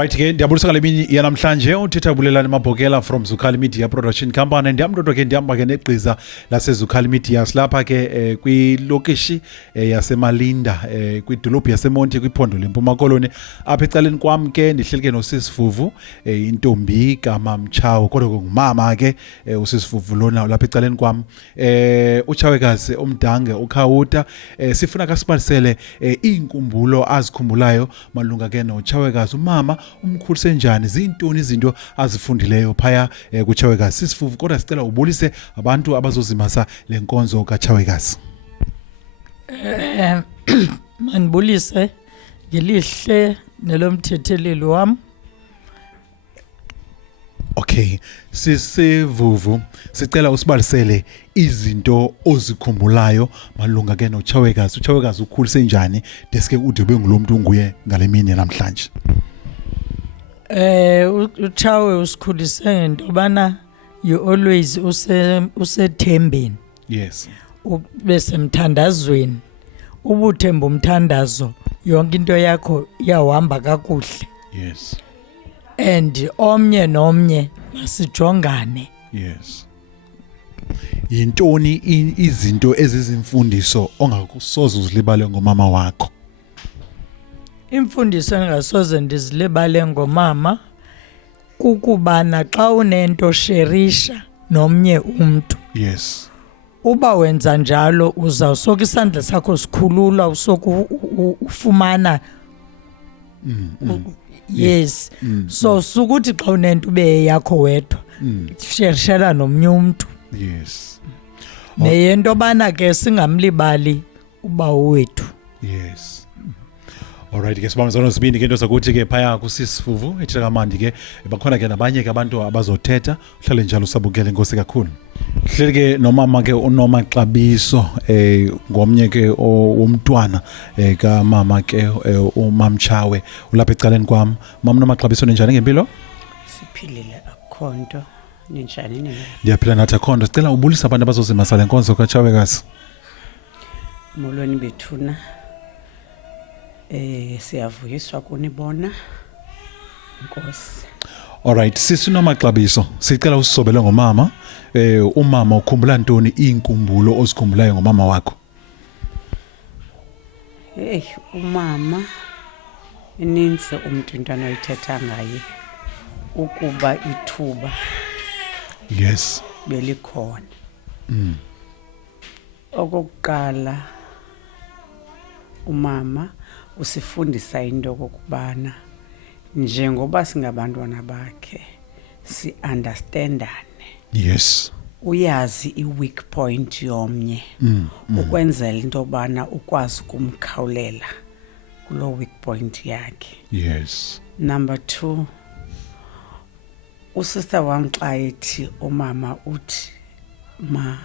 Alright ke ndiyabulisa ngale mini yanamhlanje uthetha BULELANI BHOKELA from ZUKHALI Media Production Company. Ndiyamntodo ke ndihamba ke negqiza lase ZUKHALI Media silapha ke kwilokishi yaseMalinda kwidolophu yaseMonti kwiphondo leMpuma Koloni. Apha ecaleni kwam ke ndihleli ke nosisivuvu intombi kaMamtshawe kodwa ngumama ke usisivuvu lona lapha ecaleni kwam uchawekazi omdange ukhawuta sifuna kasibalisele iinkumbulo azikhumbulayo malunga ke nochawekazi umama umkhulise njani zintoni izinto azifundileyo phaya kuchawekazi sisivuvu kodwa sicela ubulise abantu abazozimasa lenkonzo kaChawekazi. Manibulise ngelihle nelomthetheleli wami. Okay, sisivuvu sicela usibalisele izinto ozikhumbulayo malunga ke noChawekazi. uChawekazi ukhulise njani deske ude ube ngulomuntu unguye ngale mini namhlanje? uChawe usikhulise ngento bana you always usethembeni. Yes. Bese mthandazweni. Ubuthemba umthandazo yonke into yakho iyahamba kakuhle. Yes. And omnye nomnye masijongane. Yes. Yintoni izinto ezizimfundiso ongakusoze uzilibale ngomama wakho? Imfundiso engasoze ndizilibale ngomama kukubana xa unento sherisha nomnye umuntu. Yes. Uba wenza njalo uzawusoka isandla sakho sikhulula usoku ufumana. Yes. So sukuthi xa unento ube yakho wedwa sherishela nomnye umuntu. Yes. Neyento bana ke singamlibali uba wethu. Yes. Alright ke sibamba zona sibini ke into zakuthi ke phaya kusisivuvu ethika kamandi ke bakhona ke nabanye ke abantu abazothetha uhlale njalo sabukele inkosi kakhulu. Hleli ke nomama ke uNomaxabiso ngomnye ke womntwana kaMama ke uMamtshawe ulapha ecaleni kwam. Mama Nomaxabiso njani ngempilo? Siphilile akhonto ninjani nina? Ndiyaphila nathi akhonto. Sicela ubulisa abantu abazozimasa lenkonzo kaChawekazi. Molweni bethuna. Siyavuyiswa kunibona. Inkosi. Alright, sisi Nomaxabiso, sicela usisobele ngomama. Umama ukhumbula ntoni inkumbulo ozikhumbulayo ngomama wakho? Umama ininzi umuntu into anoyithetha ngaye ukuba ithuba. Yes. Belikhona. Okokuqala umama usifundisa into kokubana njengoba singabantwana bakhe si understandane. Yes. Uyazi i-weak point yomnye ukwenzela into bana ukwazi kumkhawulela kulo weak point yakhe. Yes. Number 2, usister wam xa ethi umama uthi ma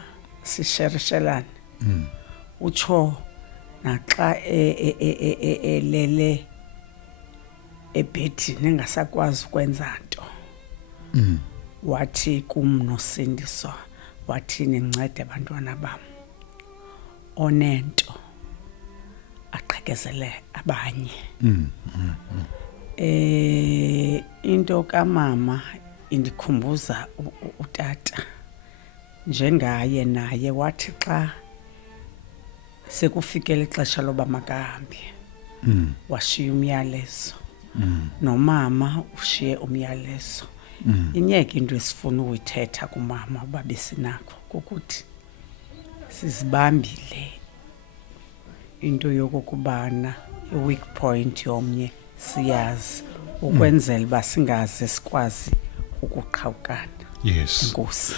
sisherishelane utsho naxa elele ebhedini engasakwazi ukwenza nto. Wathi kum nosindiso wathi nincede abantwana bam onento aqhekezele abanye. Into kamama indikhumbuza utata njengaye naye wathi xa sekufikele ixesha loba makahambe washiya umyalezo nomama ushiye umyalezo. Inyeke into esifuna uyithetha kumama uba besinakho ukuthi sizibambile into yokukubana i-weak point yomnye siyazi ukwenzela uba singaze sikwazi ukuqhawukana. Yes. Inkosi.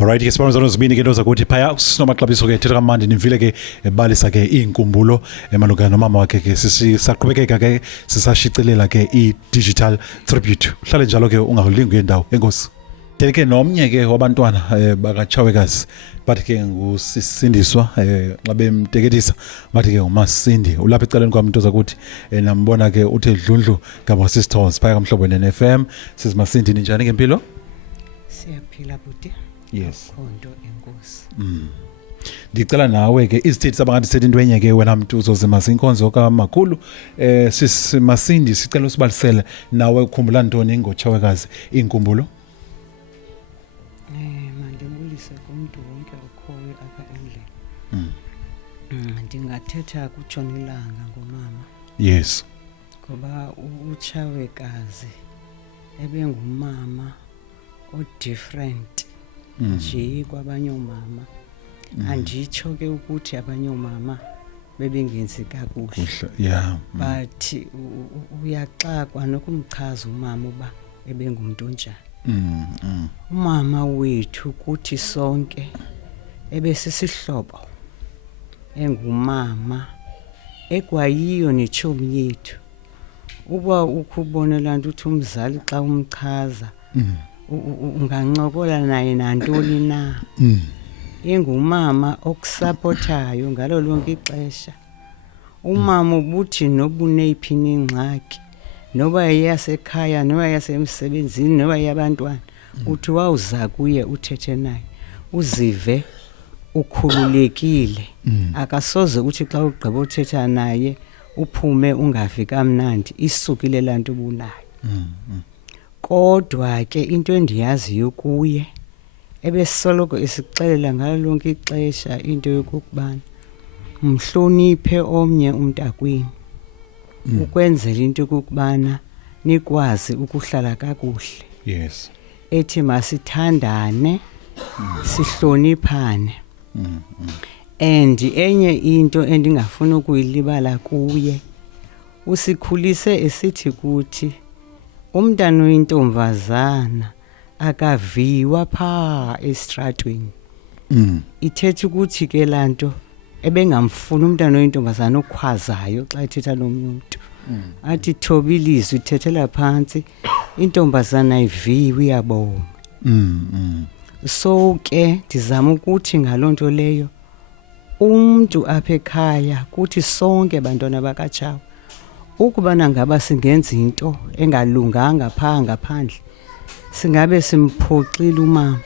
Alright ke sibamba zona sibini ke into zakuthi phaya kusinomaxabiso ke ethetha kamandi nimvile ke ebalisa ke inkumbulo emalunga nomama wakhe ke sisaqhubekeka ke sisashicelela ke i-digital tribute. Uhlale njalo ke ungalingi ngendawo enkosi. Ke nomnye ke wabantwana bakaChawekazi bathi ke ngusisindiswa xa bemteketisa bathi ke uMasindi ulapha ecaleni kwam into zakuthi nambona ke uthe dlundlu ngaba sisithonsi phaya kamhlobo neFM. Sizimasindi njani ngempilo? Siyaphila bude. Yes. Khonto enkosi. Ndicela nawe ke izithethi sabangathi sethe into enye ke wena mntu uzozima inkonzo kaMakhulu Masindi sicela usibalisele nawe ukhumbula ntoni ngoTshawekazi inkumbulo. Mandibulise kumntu wonke okhoyo apha endlini. Ndingathetha kuJonilanga ngomama. Yes. Ngoba uTshawekazi ebengumama different nje kwabanye omama. Anditsho ke ukuthi abanye omama bebengenzi kakuhle. Yeah. But uyaxakwa nokumchaza umama uba ebengumuntu onjani. Umama wethu kuthi sonke ebesisihlobo engumama ekwayiyo nechomi yethu. Uba ukubonela ukuthi umzali xa umchaza ungancokola naye nantoni na. Engumama okusupportayo ngalo lonke ixesha. Umama ubuthi nobunephi nengxaki noba yasekhaya noba yasemsebenzini noba yabantwana uthi wawuza kuye uthethe naye uzive ukhululekile. Akasoze uthi xa ugqiba uthetha naye uphume ungavi kamnandi isukile lanto ubunayo. Kodwa ke into endiyaziyo kuye ebesoloko esixelela ngalo lonke ixesha into yokubana mhloniphe omnye umntakwini ukwenzela into yokubana nikwazi ukuhlala kakuhle. Yes. Ethi masithandane sihloniphane. And enye into endingafuna ukuyilibala kuye usikhulise esithi kuthi umntana oyintombazana akaviwa pha estratweni. Ithethe ukuthi ke lanto ebengamfuna umntana oyintombazana okhwazayo xa ethetha nomnye umuntu. Athi thoba ilizwi ithethela phansi intombazana ayiviwi iyabonga. So ke ndizama ukuthi ngalonto leyo umuntu apha ekhaya kuthi sonke bantwana bakaTshawe ukubana ngaba singenza into engalunganga pha ngaphandle singabe simphoxile umama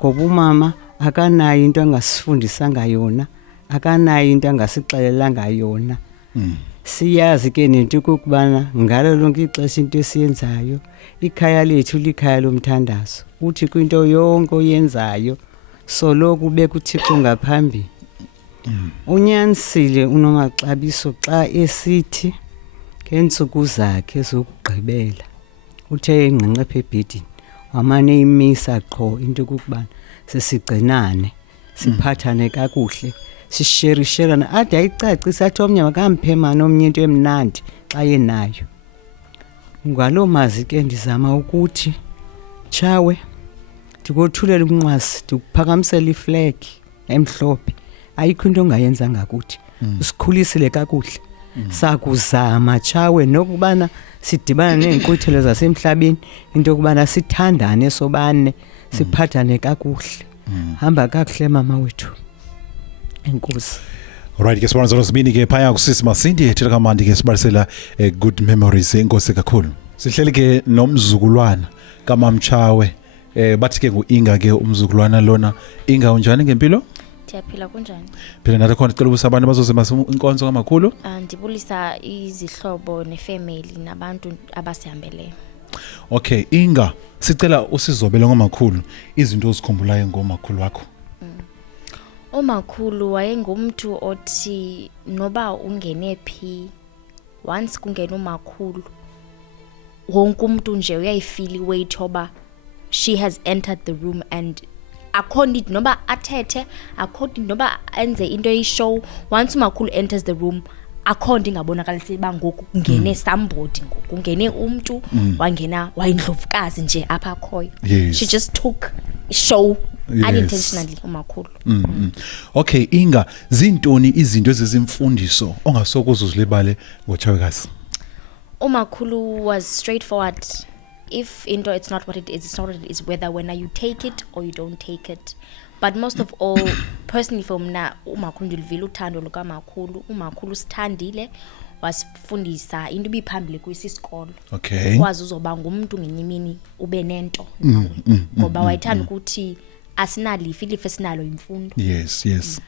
ngoba umama akanayo into angasifundisanga yona akanayo into angasixelelanga yona. Siyazi ke nento ukubana ngalo lonke ixesha into esiyenzayo ikhaya lethu likhaya lomthandazo uthi kwinto yonke oyenzayo soloko ubeka uThixo ngaphambili. Unyanisile uNomaxabiso xa esithi ngentsuku zakhe zokugqibela uthe engqenqephe ebhedini wamane imisa qho into ukubana sesigcinane siphathane kakuhle sisherisherana ade ayicacisa athi omnye makamphemana omnye into emnandi xa yenayo. Ngalo mazi ke ndizama ukuthi Tshawe ndikothulela umnqwasi ndikuphakamisela iflag emhlophe ayikho into ongayenza ngakuthi usikhulisile kakuhle. Sakuzama Tshawe nokubana sidibana neenkqwithelo zasemhlabeni into yokubana sithandane sobane siphathane kakuhle. Hamba kakuhle mama wethu. Enkosi. Alright, ke sibona sibini ke phaya kusisi Masindi ethela kamandi ke sibalisela good memories enkosi kakhulu. Sihleli ke nomzukulwana kaMamtshawe bathi ke nguInga ke umzukulwana lona. Inga unjani ngempilo? Ndiyaphila kunjani? Phela nathi khona sicela ubusabane bazozema inkonzo kaMakhulu. Ndibulisa izihlobo nefamily nabantu abasihambeleyo. Okay, Inga, sicela usizobele ngoMakhulu izinto ozikhumbulayo ngoMakhulu wakho. uMakhulu wayengumuntu othi noba ungene phi once kungena uMakhulu wonke umuntu nje uyayifeel iweight oba she has entered the room and according noba athethe according noba enze into eyishow once uMakhulu enters the room according ngabonakalise ba ngoku kungene somebody ngoku kungene umuntu wangena wayindlovukazi nje apha khoyo. She just took show unintentionally uMakhulu. Okay, Inga, zintoni izinto ezizimfundiso ongasokuza uzilibale ngoTshawekazi? uMakhulu was straightforward. If into it's not what it is, it's not what it is, whether when you take it or you don't take it. But most of all, personally for mna uMakhulu ndilivile uthando lukaMakhulu. uMakhulu sithandile wasifundisa into ibiphambili kwisikolo. Okay. Wazi uzoba ngumuntu ngenye imini ube nento ngoba wayithanda ukuthi asinalifa ilifa esinalo imfundo. Yes.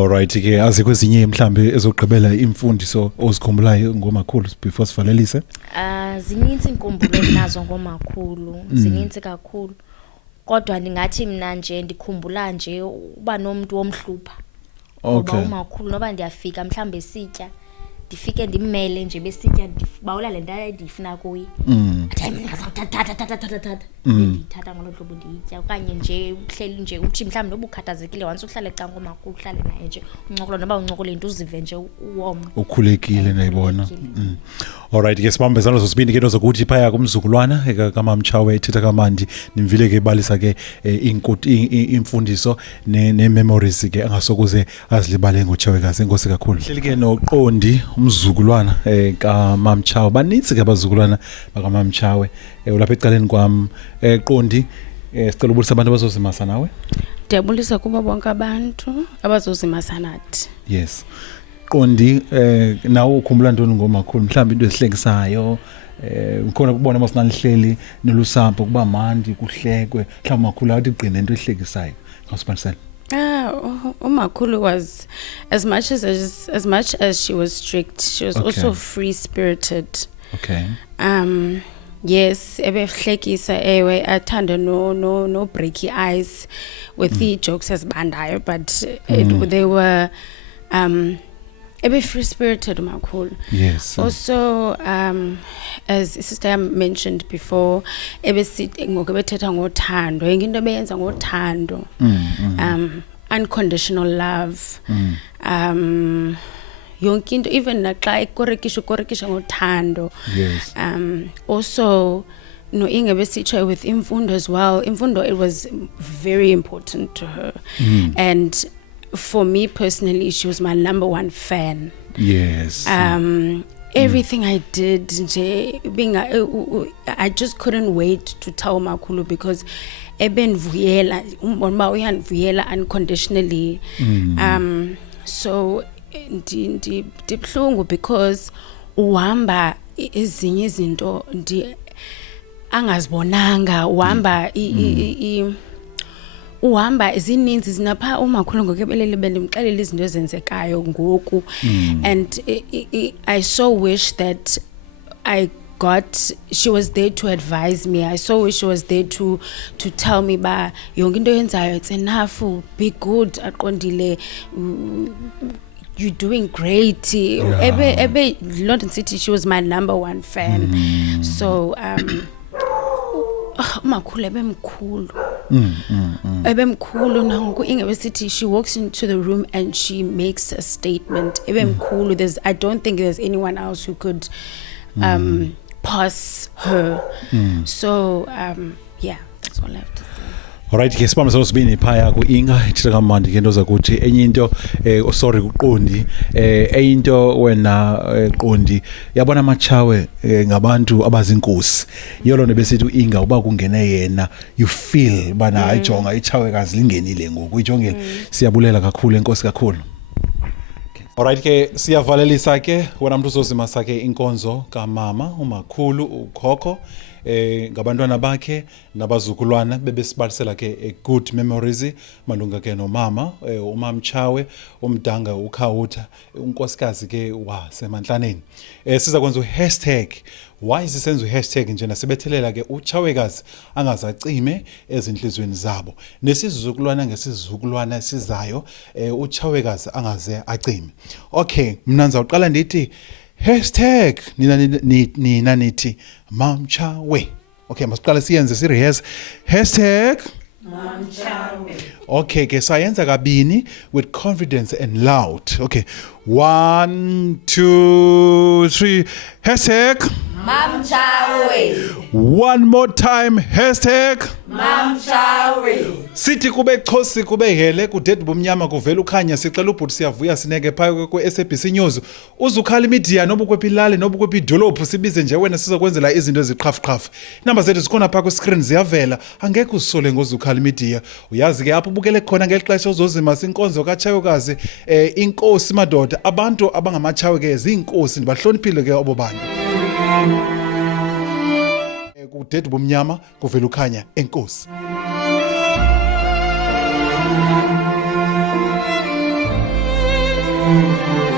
Alright ke azikho ezinye mhlambe ezogqibela imfundiso ozikhumbulayo ngomakhulu before sivalelise. Zininzi inkumbulo endinazo ngomakhulu, zininzi kakhulu. Kodwa ndingathi mina nje ndikhumbula nje uba nomuntu womhlupha. Okay. Ngoba umakhulu noba ndiyafika mhlambe sitya, ndifike ndimmele nje besitya bawula le nto ndiyifuna kuye. Athi mina ngazawuthatha ndiyithatha ngolo hlobo ndiyitya okanye nje uhleli nje uthi mhlawumbe noba ukhathazekile once uhlale ca ngomakhulu uhlale naye nje uncokola noba uncokole into uzive nje uwoma Ukhulekile nayibona. Alright ke sibambezana zosibini ke nozokuthi phaya kumzukulwana kaMamtshawe ethetha kamandi nimvile ke balisa ke imfundiso ne memories ke angasokuze azilibale ngoTshawekazi. Enkosi kakhulu. Hleli ke noqondi umzukulwana kaMamtshawe banitsi ke abazukulwana bakaMamtshawe ulapha ecaleni kwam qondi sicela ubulisa abantu abazozimasa nawe. Ndiyabulisa kuba bonke abantu abazozimasa nathi. Yes. Qondi nawe ukhumbula ntoni ngomakhulu mhlawumbe into ezihlekisayo ukhona kubona masinalihleli nelusapho kuba mandi kuhlekwe mhlawumbe makhulu athi gqine into ehlekisayo ngasibanisela. Umakhulu was as much as she was strict, she was also free spirited. Okay. Yes, ebehlekisa ewe athanda no breaky eyes with the jokes as bandayo, but they were ebe free spirited umakhulu. Yes. Also as sister mentioned before, ebe sithi ngokubethetha ngothando, into ebeyenza ngothando. Unconditional love. Yonke into even naxa ikorekisha ngothando. Yes. Also no ingebesitsho with imfundo as well. Imfundo, it was very important to her. And for me personally, she was my number one fan. Yes. Everything I did, I just couldn't wait to tell Makulu because eben vuyela uyanvuyela unconditionally. So ndibhlungu because uhamba ezinye izinto angazibonanga, uhamba zininzi zinapha umakhulu ngokebelele bendimxelela izinto ezenzekayo ngoku. And I so wish that she was there to advise me. I so wish she was there to tell me ba yonke into yenzayo it's enough, be good, aqondile, you're doing great. Ebe London City, she was my number one fan. So umakhulu ebemkhulu nangoku ingebesithi she walks into the room and she makes a statement. Ebemkhulu, I don't think there's anyone else who could pass her. So yeah, that's all I have to say. Alright ke sibambe sosibini phaya kuInga ethetha kamandi ke ndoza kuthi enye into sorry kuqondi enye into wena qondi yabona Mamtshawe ngabantu abazinkosi yolona besithi uInga uba kungene yena you feel bana ayijonga iChawekazi lingenile ngoku ijongela siyabulela kakhulu enkosi kakhulu. Alright ke siyavalelisa ke wena umuntu uzozimasa ke inkonzo kaMama umakhulu ukhokho ngabantwana bakhe nabazukulwana bebesibalisela ke good memories malunga ke nomama uMamtshawe umdanga ukhawutha unkosikazi ke wasemantlaneni. Siza kwenza uHashtag why sisenza uHashtag nje nasebethelela ke uChawekazi angazacime ezinhlizweni zabo nesizukulwana ngesizukulwana sizayo uChawekazi angaze acime. Okay, mina ngizawuqala ndithi Hashtag nina nithi Mamtshawe. Okay, masiqale siyenze si-rehearse. Hashtag Mamtshawe. Okay, ke sayenza kabini with confidence and loud. Okay, 1, 2, 3. Hashtag Mamtshawe. One more time. Hashtag Mamtshawe. Sithi kube chosi kube hele kudede bomnyama kuvela ukhanya sicela ubhuti siyavuya sineke phaya kwe-SABC News uzukhala media noba kwepilale noba kwepidolophu sibize nje wena sizokwenzela izinto eziqhafuqhafu. Inamba zethu zikhona phaka ku screen ziyavela angeke usole ngozukhala media. Uyazi ke apho ubukele khona ngelixesha uzozima sinkonzo kaChawekazi inkosi madoda abantu abangamatshawe ke zinkosi ndibahloniphile ke abo bantu. Kudede bomnyama kuvela ukhanya enkosi. Mamtshawe.